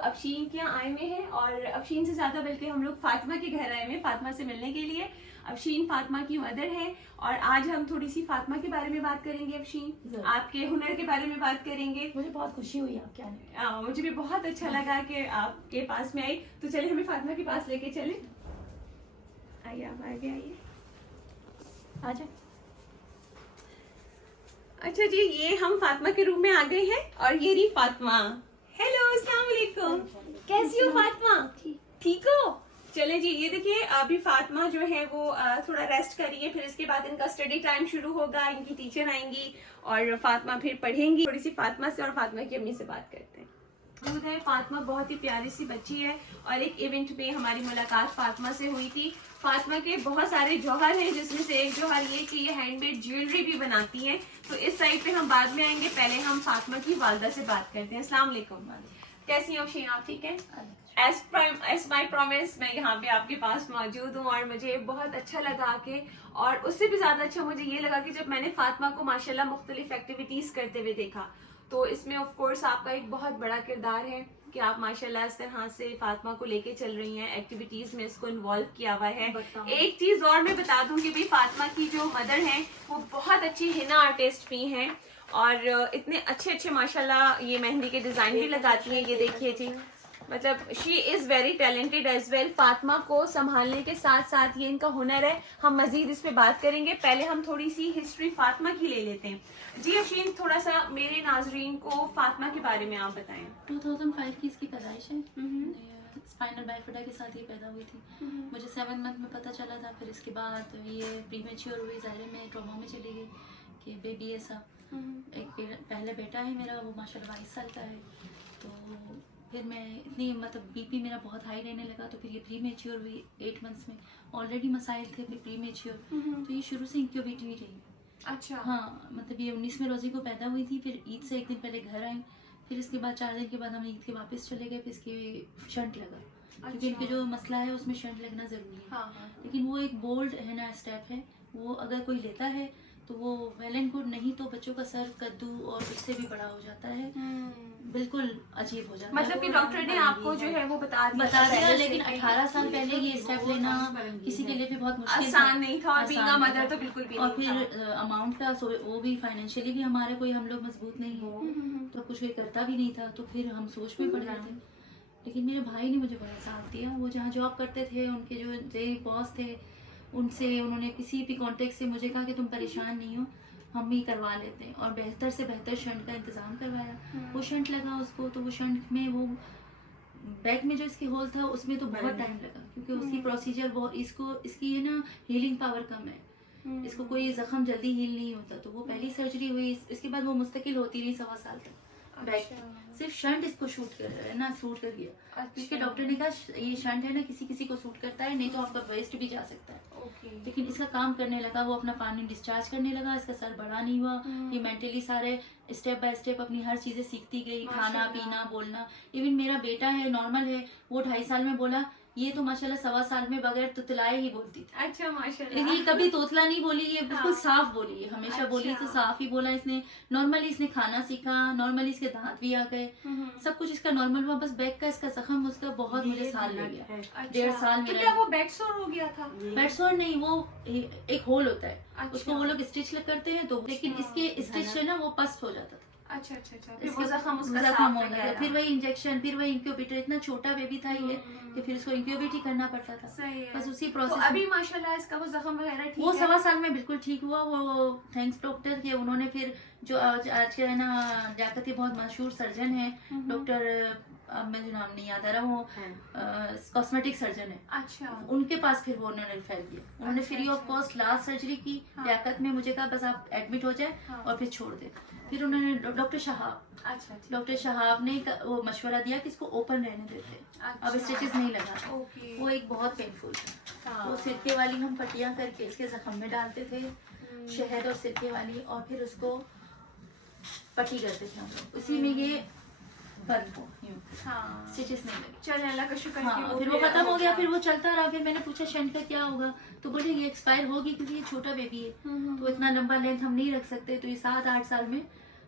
अफशीन के यहाँ आए हुए हैं और अफशीन से ज़्यादा बल्कि हम लोग फातिमा के घर आए हुए हैं फातिमा से मिलने के लिए। अफशीन फातिमा की मदर है और आज हम थोड़ी सी फातिमा के बारे में बात करेंगे। अफशीन, आपके हुनर के बारे में बात करेंगे। मुझे बहुत खुशी हुई आपके आने। मुझे भी बहुत अच्छा लगा कि आपके पास में आई। तो चलिए हमें फातिमा के पास लेके चले। आइए, आप आगे आइए, आ जाए। अच्छा जी, ये हम फातिमा के रूम में आ गए हैं और ये रही फातिमा। हेलो, अस्सलाम वालेकुम। कैसी हो फातिमा? ठीक हो? चले जी, ये देखिए अभी फातिमा जो है वो थोड़ा रेस्ट करिए, फिर इसके बाद इनका स्टडी टाइम शुरू होगा। इनकी टीचर आएंगी और फातिमा फिर पढ़ेंगी। थोड़ी सी फातिमा से और फातिमा की अम्मी से बात करते हैं। मौजूद है फातिमा, बहुत ही प्यारी सी बच्ची है और एक इवेंट पे हमारी मुलाकात फातिमा से हुई थी। फातिमा के बहुत सारे जौहर हैं, जिसमें से एक जौहर ये कि ये हैंडमेड ज्वेलरी भी बनाती हैं। तो इस साइड पे हम बाद में आएंगे, पहले हम फातिमा की वालदा से बात करते हैं। अस्सलाम वालेकुम। कैसी हो अफशीन, आप ठीक हैं? एज माई प्रॉमिस, मैं यहाँ पे आपके पास मौजूद हूँ और मुझे बहुत अच्छा लगा के, और उससे भी ज्यादा अच्छा मुझे ये लगा कि जब मैंने फातिमा को माशाल्लाह मुख्तलिफ एक्टिविटीज करते हुए देखा, तो इसमें ऑफ कोर्स आपका एक बहुत बड़ा किरदार है कि आप माशाल्लाह इस तरह से फातिमा को लेके चल रही हैं, एक्टिविटीज में इसको इन्वॉल्व किया हुआ है। एक चीज और मैं बता दूं कि भाई फातिमा की जो मदर हैं वो बहुत अच्छी हिना आर्टिस्ट भी हैं और इतने अच्छे अच्छे माशाल्लाह ये मेहंदी के डिजाइन भी लगाती हैं। ये देखिए जी, मतलब she is very talented as well. Fatima को संभालने के साथ साथ ये इनका हुनर है। हम मजीद इस पे बात करेंगे, पहले हम थोड़ी सी हिस्ट्री फातिमा की ले लेते हैं। जी अफशीन, थोड़ा सा मेरे नाजरीन को फातिमा के बारे में आप बताएं। 2005 की इसकी पैदाइश है। स्पाइनल बाइफिडा के साथ ये पैदा हुई थी। मुझे 7 मंथ में पता चला था। फिर इसके बाद ये प्रीमेच्योर हुई, ज़ाहिर में ट्रॉमा में चली गई कि बेबी ऐसा। एक पहले बेटा है मेरा, वो माशाल्लाह 22 साल का है। तो फिर मैं इतनी मतलब बीपी मेरा बहुत हाई रहने लगा, तो फिर ये प्रीमेच्योर हुई 8 मंथ्स में। ऑलरेडी मसाइल थे, फिर प्रीमेच्योर, तो ये शुरू से इंक्यूबेट ही रही। अच्छा। हाँ, मतलब ये 19वें रोज़े को पैदा हुई थी। फिर ईद से एक दिन पहले घर आई। फिर इसके बाद 4 दिन के बाद हम ईद के वापस चले गए। फिर इसके शंट लगा। क्योंकि इनके जो मसला है उसमें शंट लगना ज़रूरी है। हाँ। लेकिन वो एक बोल्ड है ना स्टेप है, वो अगर कोई लेता है तो वो वेल एंड गुड, नहीं तो बच्चों का सर कद्दू और उससे भी बड़ा हो जाता है। बिल्कुल अजीब हो जाता है। मतलब कि डॉक्टर ने आपको जो है वो बता दिया। लेकिन 18 साल पहले ये स्टेप लेना किसी के लिए भी बहुत मुश्किल आसान नहीं था और बीइंग अ मदर तो बिल्कुल भी नहीं। और फिर अमाउंट का वो भी फाइनेंशियली भी हमारे कोई हम लोग मजबूत नहीं हो, तो कुछ कोई करता भी नहीं था। तो फिर हम सोच में पड़ जाते। लेकिन मेरे भाई ने मुझे बड़ा साथ दिया। वो जहाँ जॉब करते थे, उनके जो बॉस थे, उनसे उन्होंने किसी भी कॉन्टेक्ट से मुझे कहा कि तुम परेशान नहीं हो, हम ही करवा लेते हैं। और बेहतर से बेहतर शंट का इंतज़ाम करवाया। वो शंट लगा उसको, तो वो शंट में वो बैक में जो इसकी होल था उसमें तो बहुत टाइम लगा, क्योंकि उसकी प्रोसीजर बहुत, इसकी है ना हीलिंग पावर कम है। इसको कोई जख्म जल्दी हील नहीं होता। तो वो पहली सर्जरी हुई, इसके बाद वो मुस्तकिल होती रही 1.25 साल तक। बैक सिर्फ शंट इसको सूट कर गया। क्योंकि डॉक्टर ने कहा ये शंट है ना, किसी किसी को सूट करता है, नहीं तो आपका वेस्ट भी जा सकता है। लेकिन इसका काम करने लगा, वो अपना पानी डिस्चार्ज करने लगा। इसका सर बड़ा नहीं हुआ। ये मेंटली सारे स्टेप बाय स्टेप अपनी हर चीजें सीखती गई, खाना पीना बोलना। इवन मेरा बेटा है, नॉर्मल है, वो 2.5 साल में बोला। ये तो माशाल्लाह 1.25 साल में बगैर तुतलाए ही बोलती थी। अच्छा माशाल्लाह। ये कभी तोतला नहीं बोली, ये बिल्कुल साफ बोली है। हमेशा अच्छा। बोली तो साफ ही बोला इसने। नॉर्मली इसने खाना सीखा, नॉर्मली इसके दांत भी आ गए, सब कुछ इसका नॉर्मल हुआ। बस बैक का इसका जख्म उसका बहुत मुझे साल लग गया। 1.5 साल तो क्या वो बैक सोर हो गया था? बैक सोर नहीं, वो एक होल होता है। उसको वो लोग स्टिच करते हैं तो, लेकिन इसके स्टिच है ना वो पस्ट हो जाता था। अच्छा। फिर वो जख्म हो गया, फिर वही इंजेक्शन, फिर वही इंक्यूबेटर। इतना छोटा बेबी था ये कि फिर इसको इंक्यूबेट ही करना पड़ता था। बस उसी प्रोसेस। तो अभी माशाल्लाह इसका वो जख्म वगैरह ठीक है? वो 1.25 साल में बिल्कुल ठीक हुआ। वो थैंक्स डॉक्टर के, उन्होंने फिर जो आज के है ना लियाकत के बहुत मशहूर सर्जन है डॉक्टर, अब मुझे नाम नहीं याद आ रहा, वो कॉस्मेटिक सर्जन है। अच्छा। उनके पास फिर वो उन्होंने रेफर किया। उन्होंने free of cost last surgery की लियाकत में। मुझे कहा बस आप एडमिट हो जाए और फिर छोड़ दे। फिर उन्होंने डॉक्टर शहाब ने वो मशवरा दिया कि इसको ओपन रहने देते। अब स्टिचेस नहीं लगा। वो एक बहुत पेनफुल था। वो सिरके वाली हम पट्टियां करके इसके जख्म में डालते थे, शहद और सिरके वाली, और फिर उसको पट्टी करते थे हम लोग। उसी में ये बंद हो, स्टिचेस नहीं लगे। चल अल्लाह का शुक्र। हाँ, फिर वो खत्म हो गया। फिर वो चलता रहा। फिर मैंने पूछा शंट का क्या होगा, तो बोले ये एक्सपायर होगी क्योंकि ये छोटा बेबी है, तो इतना लंबा लेंथ हम नहीं रख सकते। तो ये 7-8 साल में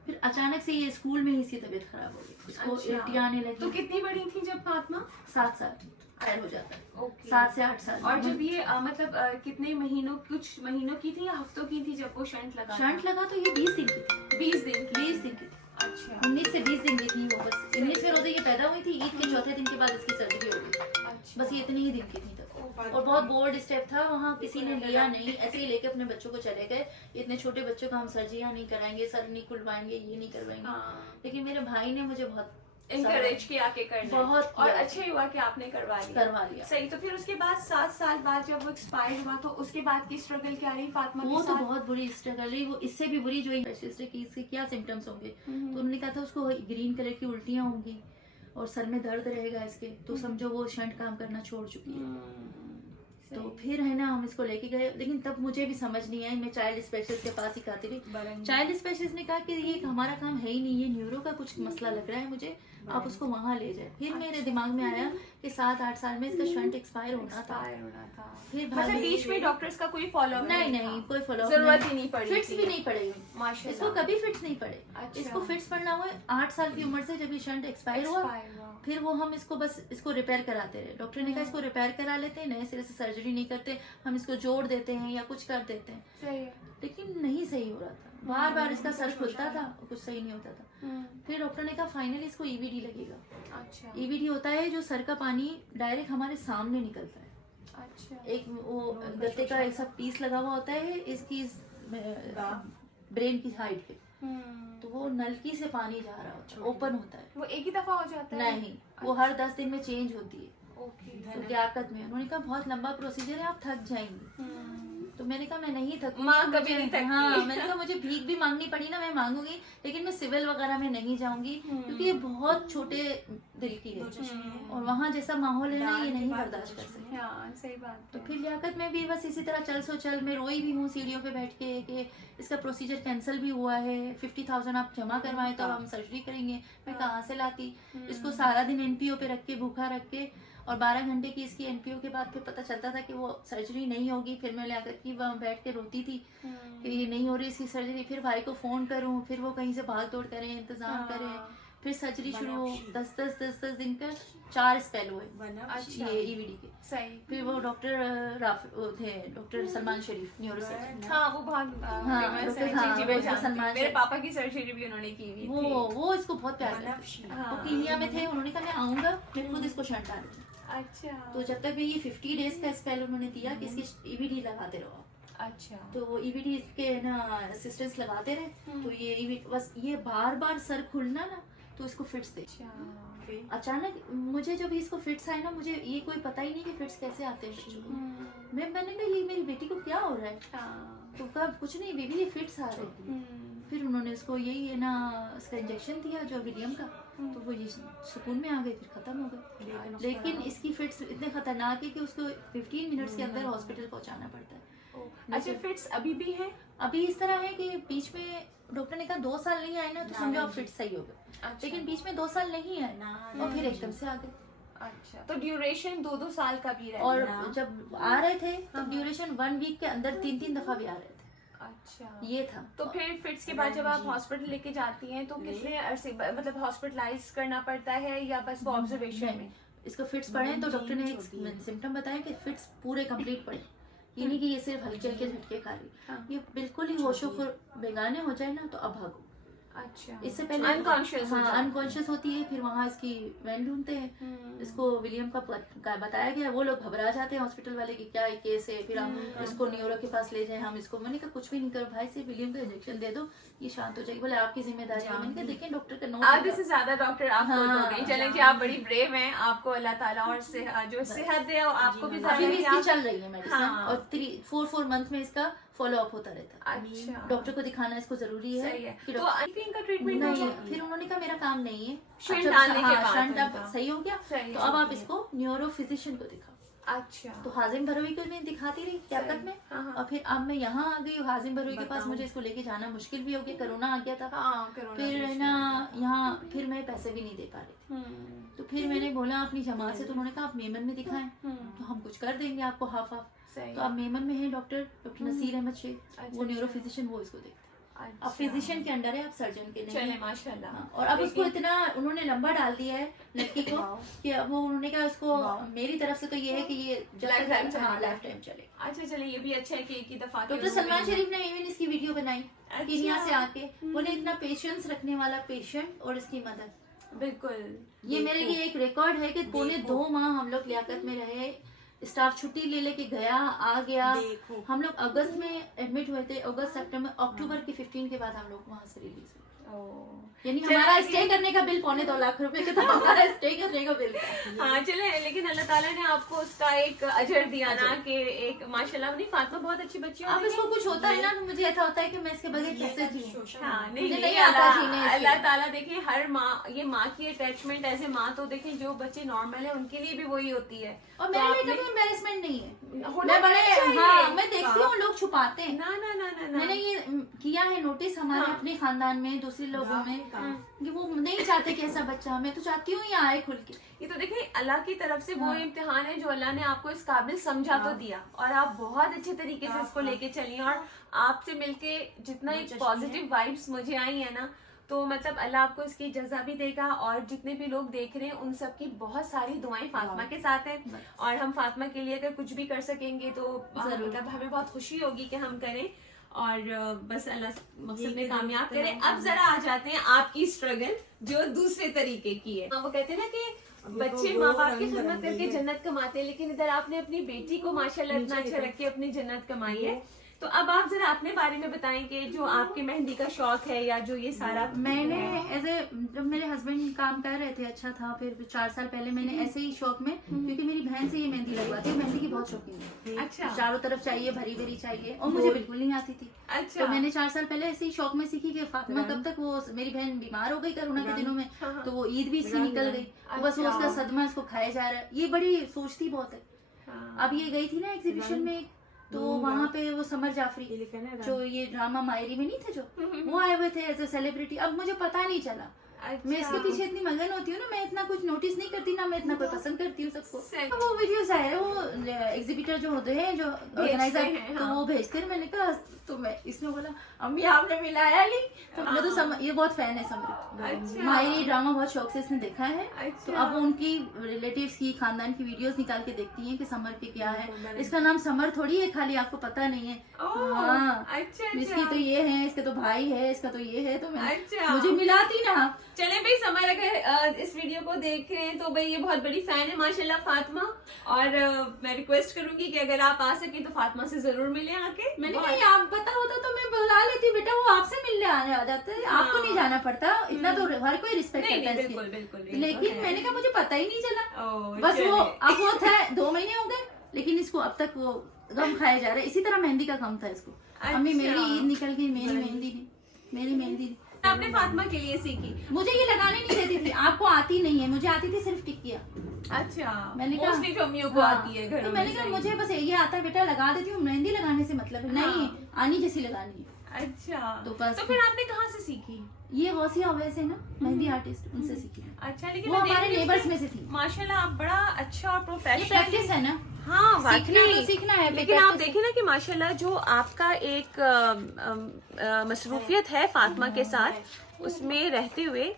फिर अचानक से ये स्कूल में ही इसकी तबीयत खराब हो गई, इसको उल्टी आने लगी। तो कितनी बड़ी थी जब फातिमा? 7 साल एक्सपायर हो जाता है। ओके। 7 से 8 साल। और जब ये कितने महीनों, कुछ महीनों की थी या हफ्तों की थी जब वो शंट लगा? शंट लगा तो ये 20 दिन की थी। 20 दिन की? 20 दिन की थी। अच्छा। 19 से 20 दिन की थी वो। बस 19 में रोजे ये पैदा हुई थी, ईद के चौथे दिन के बाद इसकी सर्जरी हो गई। अच्छा। बस ये इतनी ही दिन की थी तब। और बहुत बोल्ड स्टेप था, वहाँ किसी ने लिया नहीं, ऐसे ही लेके अपने बच्चों को चले गए। इतने छोटे बच्चों का हम सर्जरियाँ नहीं कराएंगे, सर नहीं खुलवाएंगे, ये नहीं करवाएंगे। हाँ। लेकिन मेरे भाई ने मुझे बहुत इनकरेज किया के करना, बहुत और अच्छा हुआ कि आपने करवा लिया। सही। तो फिर उसके बाद 7 साल बाद जब वो एक्सपायर हुआ तो उसके बाद की स्ट्रगल क्या रही फातिमा वो के तो साथ? बहुत बुरी स्ट्रगल रही, वो इससे भी बुरी। जो कि इसके क्या सिम्टम्स होंगे, तो उन्होंने कहा था उसको ग्रीन कलर की उल्टियाँ होंगी और सर में दर्द रहेगा इसके, तो समझो वो शंट काम करना छोड़ चुकी है। तो फिर है ना हम इसको लेके गए, लेकिन तब मुझे भी समझ नहीं आई। मैं चाइल्ड स्पेशलिस्ट के पास ही खाती रही। चाइल्ड स्पेशलिस्ट ने कहा कि ये हमारा काम है ही नहीं, ये न्यूरो का कुछ मसला लग रहा है मुझे, आप उसको वहाँ ले जाए। फिर मेरे दिमाग में आया कि 7-8 साल में इसका शंट एक्सपायर होना था। फिर मतलब बीच में डॉक्टर्स का कोई फॉलो नहीं, कोई फॉलो जरूरत ही नहीं पड़ी, फिट्स भी नहीं पड़ेगी माशाल्लाह। इसको, कभी फिट्स नहीं पड़े। अच्छा। इसको फिट्स पड़ना हुआ 8 साल की उम्र से, जब ये शंट एक्सपायर हुआ। फिर वो हम इसको बस इसको रिपेयर कराते रहे। डॉक्टर ने कहा इसको रिपेयर करा लेते हैं, नए सिरे से सर्जरी नहीं करते, हम इसको जोड़ देते हैं या कुछ कर देते हैं। सही है। लेकिन नहीं सही हो रहा था, बार बार इसका सर खुलता था, कुछ सही नहीं होता था। फिर डॉक्टर ने कहा फाइनली इसको ईवीडी लगेगा। अच्छा। ईवीडी होता है जो सर का पानी डायरेक्ट हमारे सामने निकलता है। अच्छा। एक वो गत्ते का एक सा पीस लगा हुआ होता है इसकी ब्रेन की हाइट पे, तो वो नलकी से पानी जा रहा होता है, ओपन होता है। वो एक ही दफा हो जाता है? नहीं, वो हर 10 दिन में चेंज होती है। ओके। तो लियाकत में उन्होंने कहा बहुत लंबा प्रोसीजर है, आप थक जाएंगे। तो मैंने कहा मैं नहीं थकूंगी, माँ कभी नहीं थकती। हाँ, मैंने कहा मुझे भीख भी मांगनी पड़ी ना मैं मांगूंगी, लेकिन मैं सिविल वगैरह में नहीं जाऊंगी, क्योंकि ये बहुत छोटे दिल की है और वहाँ जैसा माहौल है ना, ये नहीं बर्दाश्त कर सकते। हाँ, सही बात। तो फिर लियाकत में भी बस इसी तरह चल सो चल, मैं रोई भी हूँ सीढ़ियों पे बैठ के कि इसका प्रोसीजर कैंसिल भी हुआ है, 50,000 आप जमा करवाएं तो हम सर्जरी करेंगे। मैं कहाँ से लाती इसको, सारा दिन एनपीओ पे रख के, भूखा रख के, और 12 घंटे की इसकी एनपीओ के बाद फिर पता चलता था कि वो सर्जरी नहीं होगी। फिर मैं लियाकत की वहाँ बैठ के रोती थी कि ये नहीं हो रही इसकी सर्जरी। फिर भाई को फ़ोन करूँ, फिर वो कहीं से भाग दौड़ करें, इंतज़ाम करें, फिर सर्जरी शुरू हो। 10 दिन का 4 स्पेल हुए ये ईवीडी के। सही। फिर वो डॉक्टर सलमान शरीफ न्यूरो सर्जन, हाँ वो बहुत फेमस है, जी, मैं जानती हूँ। मेरे पापा की सर्जरी भी उन्होंने की हुई थी। वो इसको बहुत प्यार करते हैं। वो कीनिया में थे, उन्होंने कहा मैं आऊंगा, मैं खुद इसको शंट डालूंगी। अच्छा। तो जब तक भी ये 50 डेज का स्पेल उन्होंने दिया कि इसकी ईवीडी लगाते रहो। अच्छा। तो वो ईवीडी के ना असिस्टेंट्स लगाते रहे, तो ये ईवीडी बस ये बार बार सर खुलना ना, तो इसको फिट्स दे। अचानक मुझे जब इसको फिट्स आए ना, मुझे ये कोई पता ही नहीं कि फिट्स कैसे आते हैं बच्चों को। मैंने कहा ये मेरी बेटी को क्या हो रहा है, तो कहा कुछ नहीं बेबी, ये फिट्स आ रहे हैं। फिर उन्होंने उसको यही है ना इसका इंजेक्शन दिया जो विलियम का, तो वो ये सुकून में आ गए, फिर खत्म हो गए। लेकिन इसकी फिट्स इतने खतरनाक है कि उसको 15 मिनट्स के अंदर हॉस्पिटल पहुंचाना पड़ता है। अच्छा, फिट्स अभी भी है? अभी इस तरह है कि बीच में डॉक्टर ने कहा 2 साल नहीं आए ना तो समझो आप फिट सही हो गए। लेकिन बीच में 2 साल नहीं आए और फिर एकदम से आ गए। अच्छा, तो ड्यूरेशन 2-2 साल का भी रहता है? और जब आ रहे थे तो ड्यूरेशन 1 वीक के अंदर 3-3 दफा भी आ रहे थे। अच्छा, ये था। तो फिर फिट्स के बाद जब आप हॉस्पिटल लेके जाती हैं तो कितने अरसे मतलब हॉस्पिटलाइज करना पड़ता है या बस वो ऑब्जर्वेशन में? इसको फिट्स पड़े तो डॉक्टर ने एक सिम्टम बताया कि फिट्स पूरे कंप्लीट पड़े, ये नहीं कि ये सिर्फ हल्के हल्के झटके खा रही, ये बिल्कुल ही होशो बेगाने हो जाए ना तो अब भागो। अच्छा, इससे पहले अनकॉन्शियस अनकॉन्शियस होती है, फिर वहाँ इसकी वैन ढूंढते हैं। इसको विलियम का बताया गया, वो लोग घबरा जाते हैं हॉस्पिटल वाले कि क्या ये केस है, फिर हम इसको न्यूरो के पास ले जाए। हम इसको, मैंने कहा कुछ भी नहीं करो भाई, से विलियम का इंजेक्शन दे दो, ये शांत हो जाएगी। बोले आपकी जिम्मेदारी है। मैंने कहा देखें डॉक्टर का नोट, आधे से ज्यादा डॉक्टर आप खुद हो गई। चलें जी, आप बड़ी ब्रेव हैं, आपको अल्लाह ताला और जो सेहत दे आपको भी इसकी चल रही है मेडिसिन, और 4 मंथ में इसका फॉलो अप होता रहता है। अच्छा, डॉक्टर को दिखाना इसको जरूरी है। तो इनका ट्रीटमेंट नहीं, फिर उन्होंने कहा मेरा काम नहीं है, शंट डालने के बाद शंट अब सही हो गया तो अब आप इसको न्यूरो फिजिशियन को दिखाओ। अच्छा, तो हाजिम भरोई को मैं दिखाती रही लियाकत में। और फिर अब मैं यहाँ आ गई हाजिम भरोई के पास, मुझे इसको लेके जाना मुश्किल भी हो गया, कोरोना आ गया था। फिर है ना यहाँ फिर मैं पैसे भी नहीं दे पा रही थी, तो फिर मैंने बोला अपनी जमात से, तो उन्होंने कहा आप मेमन में दिखाएं तो हम कुछ कर देंगे आपको हाफ हाफ। तो अब मेमन में है डॉक्टर नसीर अहमद शेख, वो न्यूरो फिजिशियन, वो इसको देखते हैं। अब फिजिशियन के अंडर है, अब सर्जन के नहीं। चले माशाल्लाह। हाँ, और अब उसको इतना उन्होंने लंबा डाल दिया है लड़की को कि अब वो उन्होंने कहा उसको मेरी तरफ से तो ये है कि ये लाइफ टाइम चले। अच्छा चले, ये भी अच्छा है कि एक ही दफा डॉक्टर सलमान शरीफ ने इवन इसकी वीडियो बनाई केनिया से आके, बोले इतना पेशेंस रखने वाला पेशेंट और इसकी मदर। बिल्कुल, ये मेरे लिए एक रिकॉर्ड है कि पौने 2 माह हम लोग लियाकत में रहे, स्टाफ छुट्टी ले लेके गया आ गया। हम लोग अगस्त में एडमिट हुए थे, अगस्त सितंबर अक्टूबर की 15 के बाद हम लोग वहाँ से रिलीज हुए। यानी हमारा स्टे करने का बिल 2.25 लाख रुपए का था, हमारा स्टे करने का बिल था। हाँ चले, लेकिन अल्लाह ताला ने आपको उसका एक अजर दिया ना कि एक माशाल्लाह अपनी फातिमा बहुत अच्छी बच्ची है। अब इसको कुछ होता है ना तो मुझे ऐसा होता है कि मैं इसके बगैर कैसे जीऊं। हाँ, नहीं नहीं आता जीने इसके। अल्लाह ताला देखिए हर माँ, ये माँ की अटैचमेंट ऐसे माँ तो देखिए जो बच्चे नॉर्मल है उनके लिए भी वही होती है। और मेरे लिए कभी एम्बैरेसमेंट नहीं है, होना मैं बड़े चाहिए। हाँ मैं देखती हूँ लोग छुपाते हैं। ना ना ना ना ना मैंने ये किया है नोटिस हमारे अपने खानदान में, दूसरे लोगों में, कि वो नहीं चाहते कि ऐसा बच्चा, मैं तो चाहती हूँ ये आए खुल के। ये तो देखिए अल्लाह की तरफ से वो इम्तिहान है जो अल्लाह ने आपको इस काबिल समझा तो दिया, और आप बहुत अच्छे तरीके से इसको लेके चली। और आपसे मिलके जितना एक पॉजिटिव वाइब्स मुझे आई है ना, तो मतलब अल्लाह आपको इसकी जज़ा भी देगा। और जितने भी लोग देख रहे हैं उन सब की बहुत सारी दुआएं फातिमा के साथ है, और हम फातिमा के लिए अगर कुछ भी कर सकेंगे तो मतलब हमें बहुत खुशी होगी कि हम करें। और बस अल्लाह मकसद में कामयाब करे। अब जरा आ जाते हैं आपकी स्ट्रगल जो दूसरे तरीके की है। वो कहते हैं ना कि बच्चे माँ बाप की खिदमत करके जन्नत कमाते हैं, लेकिन इधर आपने अपनी बेटी को माशाल्लाह इतना अच्छा रख के अपनी जन्नत कमाई है। तो अब आप जरा अपने बारे में बताएंगे जो आपके मेहंदी का शौक है या जो ये सारा। मैंने जब मेरे हस्बैंड काम कर रहे थे अच्छा था, फिर 4 साल पहले मैंने ऐसे ही शौक में, क्योंकि मेरी बहन से ये मेहंदी लगवाती है, मेहंदी की बहुत शौकीन है। अच्छा, चारों तरफ चाहिए, भरी भरी चाहिए, और मुझे बिल्कुल नहीं आती थी। अच्छा, तो मैंने 4 साल पहले ऐसे ही शौक में सीखी कि फातिमा कब तक, वो मेरी बहन बीमार हो गई कोरोना के दिनों में, तो वो ईद भी इसकी निकल गई, तो बस वो उसका सदमा इसको खाया जा रहा है। ये बड़ी सोचती बहुत है। अब ये गई थी ना एग्जीबिशन में, तो वहाँ पे वो समर जाफरी जो ये ड्रामा मायरी में नहीं थे जो, वो आए हुए थे एज ए सेलिब्रिटी। अब मुझे पता नहीं चला, मैं इसके पीछे इतनी मगन होती हूँ ना, मैं इतना कुछ नोटिस नहीं करती ना, मैं इतना कोई पसंद करती हूँ सबको। वो वीडियोस आए, वो एग्जीबिटर जो होते हैं, जो ऑर्गेनाइजर, तो वो भेजते हैं। मैंने कहा, तो मैं इसने बोला अम्मी आपने मिलाया नहीं, तो मैंने तो ये बहुत फैन है समर, मायरी ड्रामा बहुत शौक से इसने देखा है। तो अब उनकी रिलेटिव्स की, खानदान की वीडियोस निकाल के देखती हैं कि समर के क्या है। इसका नाम समर थोड़ी है खाली, आपको पता नहीं है। हाँ, इसकी तो ये है, इसके तो भाई है, इसका तो ये है, तो मैं मुझे मिलाती ना। चले भाई, समर अगर इस वीडियो को देख रहे हैं तो भाई ये बहुत बड़ी फैन है माशाल्लाह फातिमा, और मैं रिक्वेस्ट करूंगी कि अगर आप आ सके तो फातिमा से जरूर मिले आके। मैंने कहा आप पता होता तो मैं बुला लेती, बेटा वो आपसे मिलने आने आ जाते हैं, आपको नहीं जाना पड़ता, इतना तो हर कोई रिस्पेक्ट करता है बिल्कुल बिल्कुल। लेकिन मैंने कहा मुझे पता ही नहीं चला, बस वो अब वो था 2 महीने हो गए, लेकिन इसको अब तक वो गम खाया जा रहा है। इसी तरह मेहंदी का गम था इसको। अम्मी मेरी ईद निकल गई, मेरी मेहंदी नहीं, मेरी मेहंदी नहीं। आपने फातिमा के लिए सीखी? मुझे ये लगाने नहीं देती थी, आपको आती नहीं है, मुझे आती थी सिर्फ टिक्किया। अच्छा, मैंने कहा मोस्टली मम्मियों को आती है घरों तो में। मैंने कहा मुझे बस ये आता है बेटा, लगा देती हूँ, मेहंदी लगाने से मतलब है नहीं, आनी जैसी लगानी है। अच्छा, तो बस तो फिर आपने कहाँ से सीखी? ये गौसिया ओवैस है ना मेहंदी आर्टिस्ट, उनसे सीखी। अच्छा, लेकिन वो हमारे नेबर्स में से थी। माशाल्लाह आप बड़ा अच्छा और प्रोफेशनल, प्रैक्टिस है ना। हाँ वाकई सीखना है, लेकिन आप देखें ना कि माशाल्लाह जो आपका एक मसरूफियत है फातिमा के साथ, उसमें रहते हुए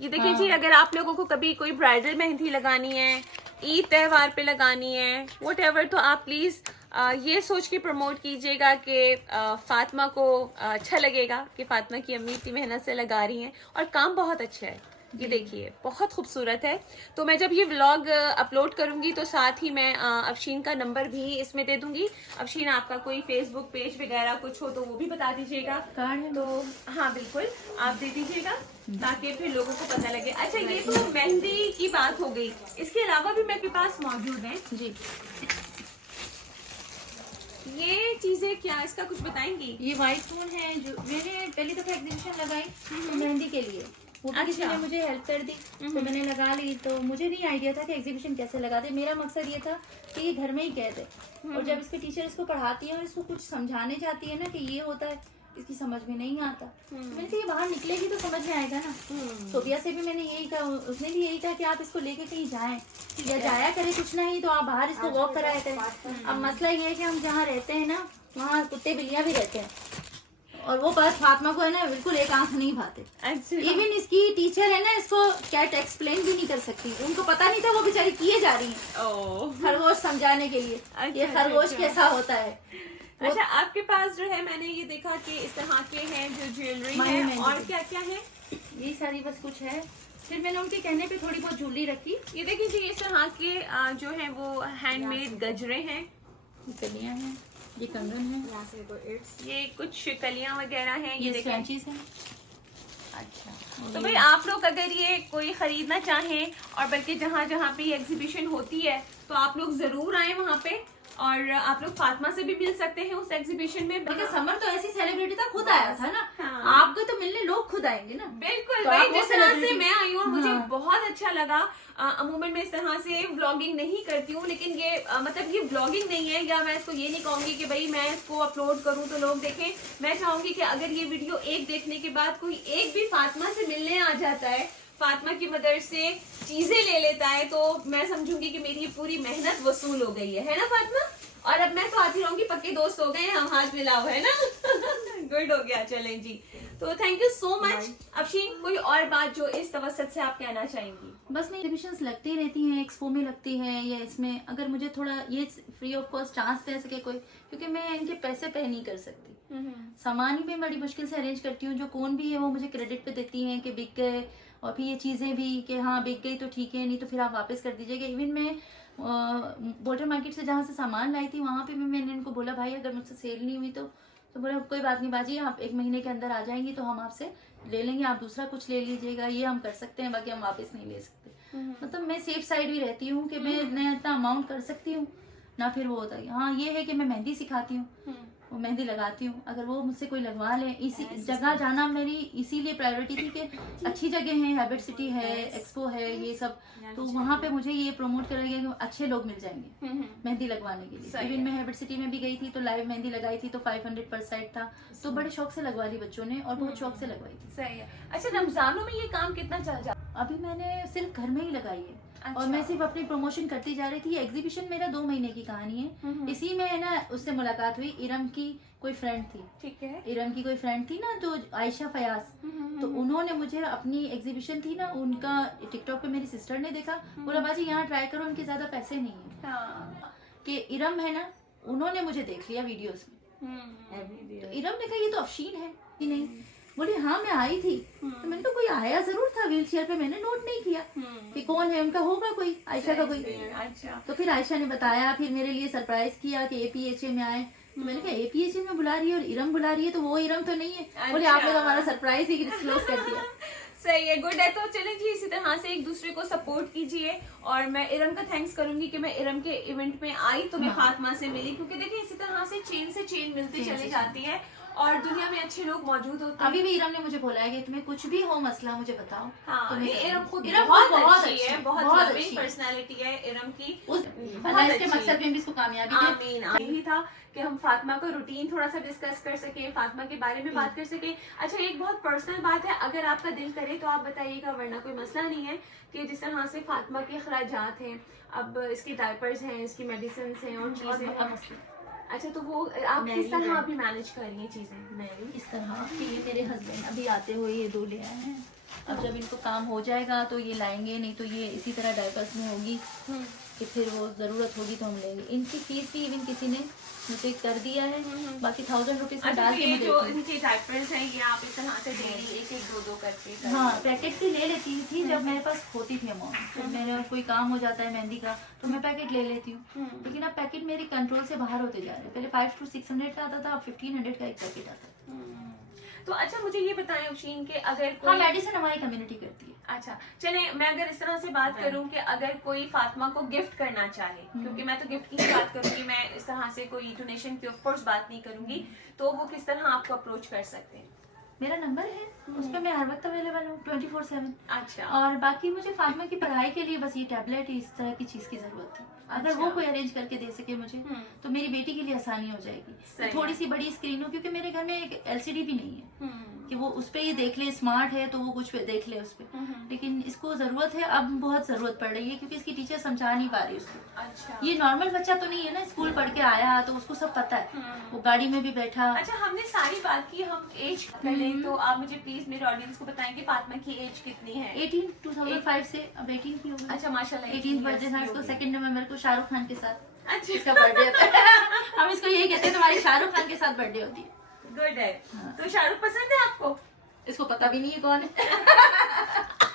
ये देखिए जी, अगर आप लोगों को कभी कोई ब्राइडल मेहंदी लगानी है, ईद त्योहार पे लगानी है, व्हाटएवर, तो आप प्लीज ये सोच के प्रमोट कीजिएगा कि फातिमा को अच्छा लगेगा कि फातिमा की अम्मी इतनी मेहनत से लगा रही हैं, और काम बहुत अच्छा है। ये देखिए बहुत खूबसूरत है। तो मैं जब ये व्लॉग अपलोड करूंगी तो साथ ही मैं अफशीन का नंबर भी इसमें दे दूंगी। अफशीन, आपका कोई फेसबुक पेज वगैरह कुछ हो तो वो भी बता दीजिएगा। तो हाँ बिल्कुल, आप दे दीजिएगा ताकि फिर लोगों को पता लगे। अच्छा, ये तो मेहंदी की बात हो गई, इसके अलावा भी मेरे पास मौजूद है जी ये चीजें, क्या इसका कुछ बताएंगी? ये व्हाइट स्टोन है जो मैंने पहली दफा एग्जीबिशन लगाई मेहंदी के लिए, वो भी किसी ने मुझे हेल्प कर दी, तो मैंने लगा ली। तो मुझे नहीं आइडिया था कि एग्जीबिशन कैसे लगाते, मेरा मकसद ये था कि ये घर में ही कैद है, और जब इसके टीचर इसको पढ़ाती है और इसको कुछ समझाने जाती है ना कि ये होता है, इसकी समझ में नहीं आता। मैंने कहा ये बाहर निकलेगी तो समझ में आएगा ना। सोबिया से भी मैंने यही कहा, उसने भी यही कहा कि आप इसको लेके कहीं जाएं या जाया करे, कुछ नहीं तो आप बाहर इसको वॉक कराया करें। अब मसला ये है कि हम जहाँ रहते हैं ना, वहाँ कुत्ते बिल्लियाँ भी रहते हैं, और वो बस फातिमा को है ना बिल्कुल एक आंख नहीं भाते। अच्छा इवन इसकी टीचर है ना, इसको कैट एक्सप्लेन भी नहीं कर सकती, उनको पता नहीं था वो बेचारी किए जा रही है ओह खरगोश समझाने के लिए ये अच्छा, खरगोश अच्छा। कैसा होता है। अच्छा आपके पास जो है मैंने ये देखा कि इस तरह के हैं जो ज्वेलरी मानी है, मेहंदी और की। क्या क्या है? ये सारी बस कुछ है, फिर मैंने उनके कहने पे थोड़ी बहुत ज्वेलरी रखी। ये देखिए जी इस तरह के जो है वो हैंडमेड गजरे हैं, ये कलियां हैं, ये कंगन है, ये कुछ कलियां वगैरह हैं, ये ये देखिए। स्क्रंचीज हैं। अच्छा तो भाई आप लोग अगर ये कोई खरीदना चाहें, और बल्कि जहाँ जहाँ पे ये एग्जीबिशन होती है तो आप लोग जरूर आए वहाँ पे, और आप लोग फातिमा से भी मिल सकते हैं उस एग्जीबिशन में। देखिए समर तो ऐसी सेलिब्रिटी था, खुद आया था ना। हाँ। आपको तो मिलने लोग खुद आएंगे ना। बिल्कुल तो भाई, आप वो जिस तरह से celebrity- मैं आई हूँ और मुझे हाँ। बहुत अच्छा लगा। अमूमन मैं इस तरह से व्लॉगिंग नहीं करती हूँ, लेकिन ये मतलब ये व्लॉगिंग नहीं है, या मैं इसको ये नहीं कहूंगी कि भाई मैं इसको अपलोड करूँ तो लोग देखें। मैं चाहूंगी कि अगर ये वीडियो एक देखने के बाद कोई एक भी फातिमा से मिलने आ जाता है, फातिमा की मदर से चीजें ले लेता है, तो मैं समझूंगी कि मेरी पूरी मेहनत वसूल हो गई है ना फातिमा? और अब मैं तो आती रहूंगी, पक्के दोस्त हो गए, हम हाथ मिलाओ, है ना? गुड हो गया, चलें जी। तो thank you so much. Afsheen कोई और बात जो इस तवसत से आप कहना चाहेंगी? बस में एग्जीबिशंस लगती रहती हैं, एक्सपो में लगती है, या इसमें अगर मुझे थोड़ा ये फ्री ऑफ कॉस्ट चांस दे सके कोई, क्योंकि मैं इनके पैसे पे नहीं कर सकती। सामान ही मैं बड़ी मुश्किल से अरेंज करती हूँ, जो कौन भी है वो मुझे क्रेडिट पे देती हैं कि बिक गए, और फिर ये चीज़ें भी कि हाँ बिक गई तो ठीक है, नहीं तो फिर आप वापस कर दीजिएगा। इवन मैं बोल्टर मार्केट से जहाँ से सामान लाई थी वहाँ पे भी मैंने इनको बोला भाई अगर मुझसे सेल नहीं हुई तो बोला कोई बात नहीं बाजी, आप 1 महीने के अंदर आ जाएंगी तो हम आपसे ले लेंगे, आप दूसरा कुछ ले लीजिएगा, ये हम कर सकते हैं, बाकी हम वापस नहीं ले सकते। मतलब मैं सेफ साइड भी रहती हूँ कि मैं न इतना अमाउंट कर सकती हूँ ना, फिर वो होता है। हाँ ये है कि मैं मेहंदी सिखाती हूँ, वो मेहंदी लगाती हूँ, अगर वो मुझसे कोई लगवा ले। इसी जगह जाना मेरी इसीलिए प्रायोरिटी थी कि अच्छी जगह है, हैबिट सिटी है, एक्सपो है, ये सब, तो वहाँ पे मुझे ये प्रमोट करेगा कि अच्छे लोग मिल जाएंगे मेहंदी लगवाने के लिए। इवन मैं हैबिट सिटी में भी गई थी तो लाइव मेहंदी लगाई थी, तो 500 पर साइड था, तो बड़े शौक से लगवा ली बच्चों ने, और बहुत शौक से लगवाई थी। सही है। अच्छा रमजानों में ये काम कितना चल जाता? अभी मैंने सिर्फ घर में ही लगाई है। अच्छा। और मैं सिर्फ अपनी प्रमोशन करती जा रही थी। एग्जीबिशन मेरा 2 महीने की कहानी है। इसी में है ना उससे मुलाकात हुई, इरम की कोई फ्रेंड थी, ठीक है। इरम की कोई फ्रेंड थी ना, तो आयशा फयाज, तो उन्होंने मुझे अपनी एग्जीबिशन थी ना उनका टिकटॉक पे मेरी सिस्टर ने देखा, बोला बाजी यहाँ ट्राई करो, उनके ज्यादा पैसे नहीं है। हाँ। कि इरम है ना, उन्होंने मुझे देख लिया वीडियोस में, तो इरम ने कहा ये तो अफशीन है कि नहीं, बोली हाँ मैं आई थी, तो मैंने कहा कोई आया जरूर था व्हील चेयर पे, मैंने नोट नहीं किया कि कौन है, उनका होगा कोई, आयशा का कोई। अच्छा। तो फिर आयशा ने बताया, फिर मेरे लिए सरप्राइज किया कि APHA में आए, तो मैंने कहा APHA में बुला रही है और इरम बुला रही है, तो वो इरम तो नहीं है। बोले आपने तो हमारा सरप्राइज ही डिस्क्लोज कर दिया। सही है, गुड है। तो चलें जी, इसी तरह से एक दूसरे को सपोर्ट कीजिए, और मैं इरम का थैंक्स करूंगी कि मैं इरम के इवेंट में आई तो मैं फातिमा से मिली, क्योंकि देखिए इसी तरह से चेन मिलती चली जाती है, और दुनिया में अच्छे लोग मौजूद होते हैं। अभी भी इरम ने मुझे बोला है कि तुम्हें कुछ भी हो मसला मुझे बताओ। हाँ, तो मैं नहीं, इरम खुद इरम बहुत अच्छी है, बहुत बहुत लविंग अच्छी पर्सनालिटी है इरम की। अल्लाह इसके अच्छी मकसद में भी इसको कामयाबी दे। आमीन। यही था कि हम फातिमा का रूटीन थोड़ा सा डिस्कस कर सके, फातिमा के बारे में बात कर सके। अच्छा एक बहुत पर्सनल बात है, अगर आपका दिल करे तो आप बताइएगा, वरना कोई मसला नहीं है, कि जिस तरह से फातिमा के अखराजात हैं, अब इसके डायपर्स हैं, इसकी मेडिसिन हैं और चीजें हैं। अच्छा तो वो आप किस तरह अभी मैनेज कर रही हैं चीजें? मैं भी इस तरह कि ये मेरे हस्बैंड अभी आते हुए ये 2 ले आए हैं, अब जब इनको काम हो जाएगा तो ये लाएंगे, नहीं तो ये इसी तरह डायपर्स में होगी कि फिर वो ज़रूरत होगी तो हम लेंगे। इनकी फीस भी इवन किसी ने मुझे कर दिया है, बाकी 1000 रुपीज़ में डाल के मैं जो देती हूँ। इनके डायपर्स हैं ये आप इस तरह से डेली 1-1, 2-2 करके हाँ पैकेट की ले लेती थी जब मेरे पास होती थी अमाउंट, जब मेरा कोई काम हो जाता है मेहंदी का तो मैं पैकेट ले लेती हूँ, लेकिन अब पैकेट मेरी कंट्रोल से बाहर होते जा रहे हैं। पहले 500 to 600 का आता था, अब 1500 का एक पैकेट आता है। तो अच्छा मुझे ये बताएं अफशीन के अगर हाँ कोई मेडिसिन हमारी कम्युनिटी करती है। अच्छा चले, मैं अगर इस तरह से बात करूं कि अगर कोई फातिमा को गिफ्ट करना चाहे, क्योंकि मैं तो गिफ्ट की ही बात करूंगी, मैं इस तरह से कोई डोनेशन की ऑफ कोर्स बात नहीं करूंगी, तो वो किस तरह आपको अप्रोच कर सकते हैं? मेरा नंबर है, उस पर मैं हर वक्त अवेलेबल हूँ 24/7। अच्छा। और बाकी मुझे फातिमा की पढ़ाई के लिए बस ये टैबलेट इस तरह की चीज की जरूरत थी। अगर वो कोई अरेंज करके दे सके मुझे तो मेरी बेटी के लिए आसानी हो जाएगी। सही तो थोड़ी है। सी बड़ी स्क्रीन हो, क्योंकि मेरे घर में एक LCD भी नहीं है कि वो उस पे ये देख ले, स्मार्ट है तो वो कुछ पे देख ले उस पे। लेकिन इसको जरूरत है, अब बहुत जरूरत पड़ रही है, क्योंकि इसकी टीचर समझा नहीं पा रही उसको। अच्छा। ये नॉर्मल बच्चा तो नहीं है ना, स्कूल पढ़ के आया तो उसको सब पता है, वो गाड़ी में भी बैठा। अच्छा, हमने सारी बात की, हम एज कर लें तो आप मुझे प्लीज मेरे ऑडियंस को बताएं कि फातिमा की एज कितनी है? 18, 2005 से अब 18 की हो गई। अच्छा, माशाल्लाह। 18 बर्थडे था इसको 2 नवंबर को शाहरुख खान के साथ। अच्छा, इसका बर्थडे होता है। हम इसको यही कहते हैं तुम्हारी शाहरुख खान के साथ बर्थडे होती है। गुड है। हाँ। तो शाहरुख पसंद है आपको? इसको पता भी नहीं है कौन है।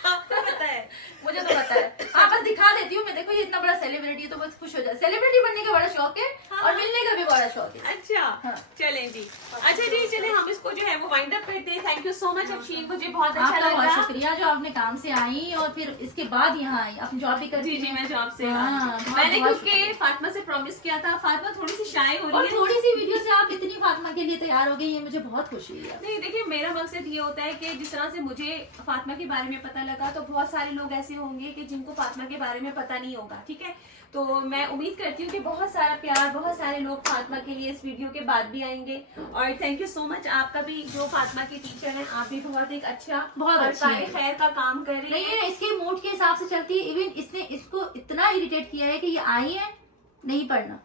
आपको पता है? मुझे तो पता है। हाँ, बस दिखा देती हूँ मैं, देखो ये इतना बड़ा सेलिब्रिटी है तो बस खुश हो जाए। सेलिब्रिटी बनने का बड़ा शौक है और मिलने का भी बड़ा शौक है। अच्छा। हाँ। चलें जी। अच्छा जी, चलें हम इसको जो है वो वाइंड अप करते हैं। Thank you so much Afsheen, मुझे बहुत अच्छा आपका बहुत लगा। शुक्रिया जो आपने काम से आई और फिर इसके बाद यहाँ आई। आप जॉब भी करती जी, हैं। मैं जॉब से हाँ, मैंने बहुत क्योंकि फातिमा से प्रॉमिस किया था। फातिमा थोड़ी सी शाय हो और रही है। थोड़ी सी वीडियो से आप इतनी फातिमा के लिए तैयार हो गई है, मुझे बहुत खुशी हुई है। नहीं, देखिए मेरा मकसद ये होता है कि जिस तरह से मुझे फातिमा के बारे में पता लगा तो बहुत सारे लोग ऐसे होंगे कि जिनको फातिमा के बारे में पता नहीं होगा। ठीक है, तो मैं उम्मीद करती हूँ कि बहुत सारा प्यार, बहुत सारे लोग फातिमा के लिए इस वीडियो के बाद भी आएंगे। और थैंक यू सो मच आपका भी, जो फातिमा के टीचर हैं, आप भी बहुत एक अच्छा, बहुत और अच्छी है। खैर का काम कर रही नहीं है। है, इसके मूड के हिसाब से चलती है। इवन इसने इसको इतना इरिटेट किया है कि ये आई है नहीं पढ़ना।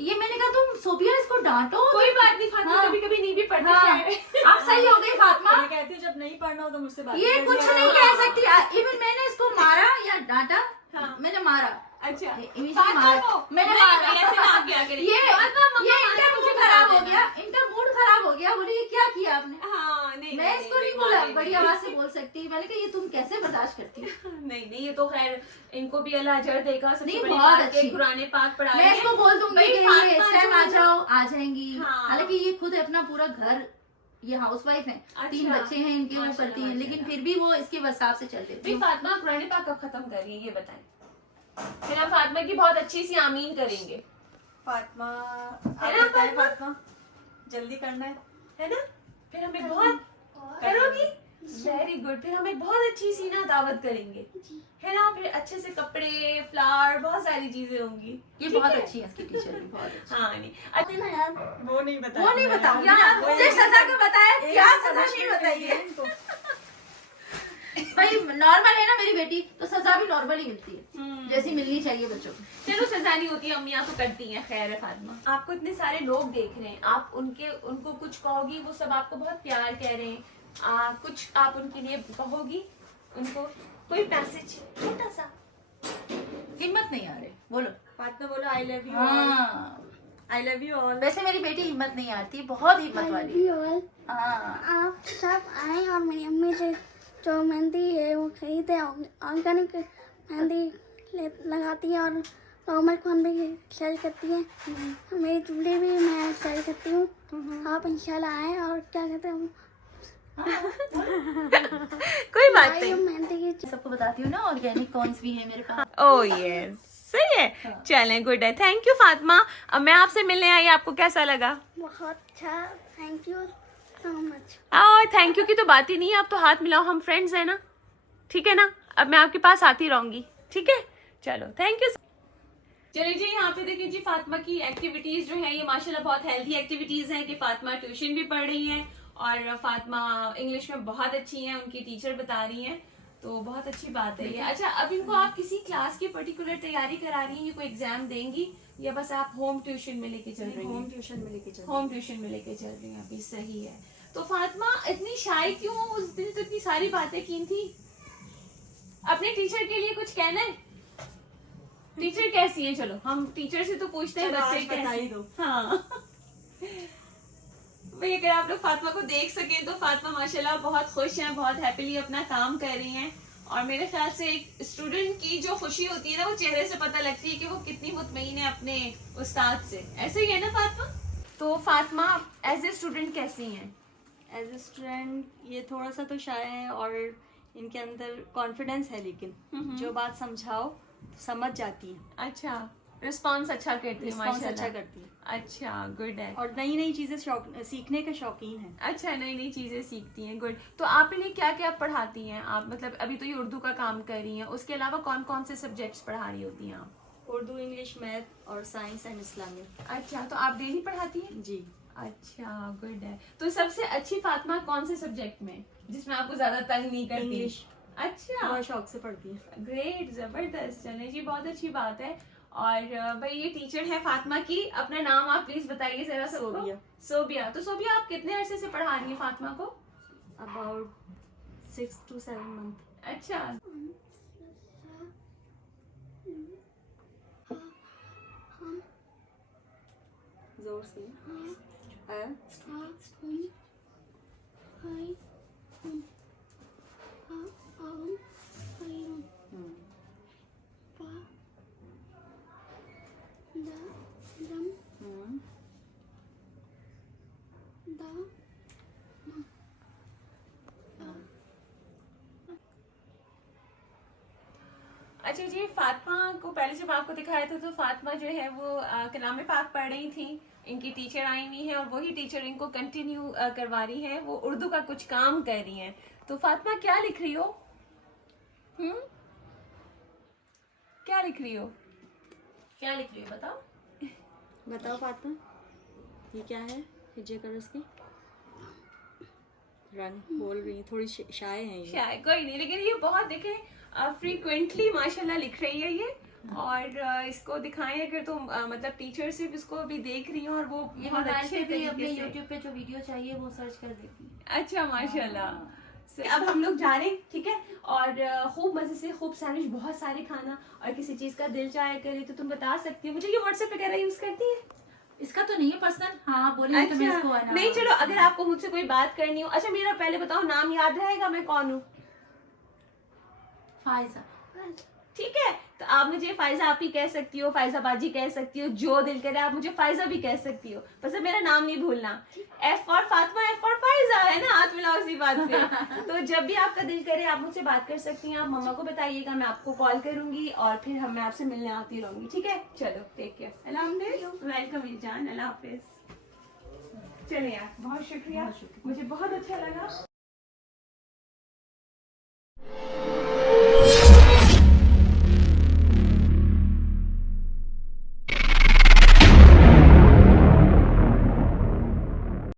ये मैंने कहा तुम सोफिया इसको डांटो। कोई बात नहीं, फातिमा हाँ। कभी कभी नहीं भी पढ़ती हाँ। है। आप सही हो गई फातिमा। मैं कहती हूँ जब नहीं पढ़ना हो तो मुझसे बात ये कर कुछ लिया नहीं करो। कह सकती। इवन मैंने इसको मारा या डांटा। हाँ। मैंने मारा। अच्छा, इवन फातिमा मारा। को मैंने नहीं, मारा। ऐसे ना आगे आगे रही। ये फातिमा, मम्मा ये मारा, इनका मुझे मूड बता खराब हो देना। गया। इनका मूड खराब हो गया। बोले ये क्या किया आपने। हाँ, नहीं मैं इसको नहीं बोला, बड़ी आवाज से बोल सकती। मैंने कहा ये तुम कैसे बर्दाश्त करती हो। नहीं, ये तो खैर इनको भी अल्लाह अजर देगा। सबसे नहीं, बड़ी बहुत बात है अच्छी। कुरान पाक पढ़ा मैं रही इसको है। बोल दूंगी भाई, कि ये फातिमा इस टाइम जो आ है- जाओ, आ जाएंगी। हाँ। हालांकि ये खुद अपना पूरा घर, ये हाउसवाइफ है, 3 अच्छा। बच्चे हैं इनके, वो माशाल्लाह, करती हैं, लेकिन माशाल्लाह। फिर भी वो इसके हिसाब से चल देती भाई है। फातिमा कुरान पाक कब खत्म कर रही है ये बताएं, फिर हम फातिमा की बहुत अच्छी सी आमीन करेंगे। फातिमा है आप ना बताएं फातिमा? फातिमा, जल्दी करना है ना? फिर हम एक बहुत करोगी, वेरी गुड। फिर हम एक बहुत अच्छी सी ना दावत करेंगे, है ना? फिर अच्छे से कपड़े, फ्लावर, बहुत सारी चीजें होंगी। ये ठीक बहुत है? अच्छी है इसकी टीचर भी, बहुत अच्छी। हाँ, नहीं अच्छा, वो नहीं बता वो नहीं बताऊंगी यार, ना, वो सिर्फ सजा का बताया, एक क्या सजा सजा नहीं बताई है। इनको। भाई नॉर्मल है ना मेरी बेटी, तो सजा भी नॉर्मल ही मिलती है, जैसी मिलनी चाहिए बच्चों को। चलो सजा नहीं होती, अम्मियाँ तो करती हैं। खैर है फातिमा, आपको इतने सारे लोग देख रहे हैं, आप उनको कुछ कहोगी, वो सब आपको बहुत प्यार कह रहे हैं। कुछ आप उनके लिए कहोगी, उनको कोई मैसेज छोटा सा? हिम्मत नहीं आ रही, बोलो। फातिमा बोलो आई लव यू, हाँ, आई लव यू ऑल। वैसे मेरी बेटी हिम्मत नहीं आती, बहुत हिम्मत वाली है। हाँ, आप सब आए और मेरी अम्मी से जो मेहंदी है वो खरीदे, ऑर्गेनिक मेहंदी लगाती है और नॉर्मल कौन भी सेल करती है। मेरी चूड़ी भी मैं सेल करती हूँ। आप इंशाल्लाह आए और क्या कहते हैं कोई बात आइए मेहंदी की सबको बताती हूँ ना ऑर्गेनिक कॉर्न्स भी है मेरे पास। ओह यस, सही है। चलें, गुड है। Thank you Fatima. अब मैं आपसे मिलने आई, आपको कैसा लगा? बहुत अच्छा, thank you so much. Thank you की तो बात ही नहीं है, अब तो हाथ मिलाओ, हम फ्रेंड्स हैं ना, ठीक है ना? अब मैं आपके पास आती रहूंगी, ठीक है? चलो, थैंक यू। चलिए जी, यहाँ पे देखिए जी, फातिमा की एक्टिविटीज जो है ये माशाल्लाह बहुत हेल्दी एक्टिविटीज हैं कि फातिमा ट्यूशन भी पढ़ रही है और फातिमा इंग्लिश में बहुत अच्छी हैं, उनकी टीचर बता रही हैं, तो बहुत अच्छी बात है ये। अच्छा, अब इनको आप किसी क्लास की पर्टिकुलर तैयारी करा रही हैं, ये कोई एग्जाम देंगी या बस आप होम ट्यूशन में लेके चल रही हैं? होम ट्यूशन में लेके चलो। होम ट्यूशन में लेके चल रही हैं अभी, सही है। तो फातिमा इतनी शाय क्यों? उस दिन तो इतनी सारी बातें की थी। अपने टीचर के लिए कुछ कहना है? टीचर कैसी है? चलो हम टीचर से तो पूछते हैं, चलो, बच्चे आज बता कैसे? ही दो। हाँ भाई, अगर आप लोग फातिमा को देख सकें तो फातिमा माशाल्लाह बहुत खुश हैं, बहुत हैप्पीली अपना काम कर रही हैं। और मेरे ख्याल से एक स्टूडेंट की जो खुशी होती है ना, वो चेहरे से पता लगती है कि वो कितनी मुतमईन है अपने उस्ताद से। ऐसे ही है ना फातिमा? तो फातिमा एज ए स्टूडेंट कैसी हैं? एज ए स्टूडेंट ये थोड़ा सा तो शाय है और इनके अंदर कॉन्फिडेंस है, लेकिन जो बात समझाओ तो समझ जाती है। अच्छा, रिस्पॉन्स अच्छा करती है रिस्पॉन्स माशाल्लाह। अच्छा करती है अच्छा, गुड है। और नई नई चीज़ें सीखने का शौकीन है। अच्छा, नई नई चीजें सीखती हैं, गुड। तो आप इन्हें क्या क्या पढ़ाती हैं? आप मतलब अभी तो ये उर्दू का काम कर रही हैं, उसके अलावा कौन कौन से सब्जेक्ट्स पढ़ा रही होती हैं आप? उर्दू, इंग्लिश, मैथ और साइंस एंड इस्लामिक। अच्छा, तो आप डेली पढ़ाती हैं? जी। अच्छा, गुड है। तो सबसे अच्छी फातिमा कौन से सब्जेक्ट में, जिसमें आपको ज्यादा तंग नहीं करती? इंग्लिश। अच्छा, बहुत शौक से पढ़ती है। ग्रेट, जबरदस्त। चले जी, बहुत अच्छी बात है। और भाई ये टीचर है फातिमा की, अपना नाम आप प्लीज बताइए जरा सबको। सोबिया। सोबिया। तो सोबिया, आप कितने अरसे से पढ़ा रही हैं फातिमा को? About 6 to 7 month। अच्छा, जोर से। अ, हम्म, हम्म, अच्छा जी, फातिमा को पहले जब आपको दिखाया था तो फातिमा जो है वो कलाम पाक पढ़ रही थी। इनकी टीचर आई हुई है और वही टीचर इनको कंटिन्यू करवा रही है, वो उर्दू का कुछ काम कर रही हैं। तो फातिमा क्या लिख रही हो? क्या लिख रही हो? क्या लिख रही हो बताओ? बताओ फातिमा, ये क्या है? हिज्जे कर इसकी रंग बोल रही है, थोड़ी शाय है ये। शायद कोई नहीं, लेकिन ये बहुत देखे फ्रीक्वेंटली माशाल्लाह लिख रही है ये। और इसको दिखाएं अगर तो मतलब टीचर सिर्फ इसको अभी देख रही हैं और वो ये बहुत मोबाइल अच्छे पे भी अपने तरीके से। यूट्यूब पे जो वीडियो चाहिए वो सर्च कर देती है। अच्छा, माशाल्लाह। अब हम लोग जा रहे हैं, ठीक है? और खूब मजे से, खूब सैंडविच, बहुत सारे खाना। और किसी चीज का दिल चाहे करे तो तुम बता सकती हो मुझे। ये व्हाट्सएप वगैरह यूज करती है? इसका तो नहीं है पर्सनल, हाँ बोलिए तो मैं इसको अच्छा, नहीं चलो, अगर आपको मुझसे कोई बात करनी हो। अच्छा, मेरा पहले बताओ नाम याद रहेगा, मैं कौन हूँ? फायजा। ठीक है, तो आप मुझे फायजा आप ही कह सकती हो, फायजा बाजी कह सकती हो, जो दिल करे आप मुझे फायजा भी कह सकती हो, बस मेरा नाम नहीं भूलना। F for Fatima, F for Faiza, है ना? हाथ मिलाओ उसी बात पे। तो जब भी आपका दिल करे आप मुझसे बात कर सकती हैं। आप मम्मा को बताइएगा, मैं आपको कॉल करूंगी और फिर मैं आपसे मिलने आती रहूंगी, ठीक है? चलो, टेक केयर, अल्लाह हाफिज़। वेलकम मेरी जान, अल्लाह हाफिज़। चले यार, बहुत शुक्रिया, मुझे बहुत अच्छा लगा।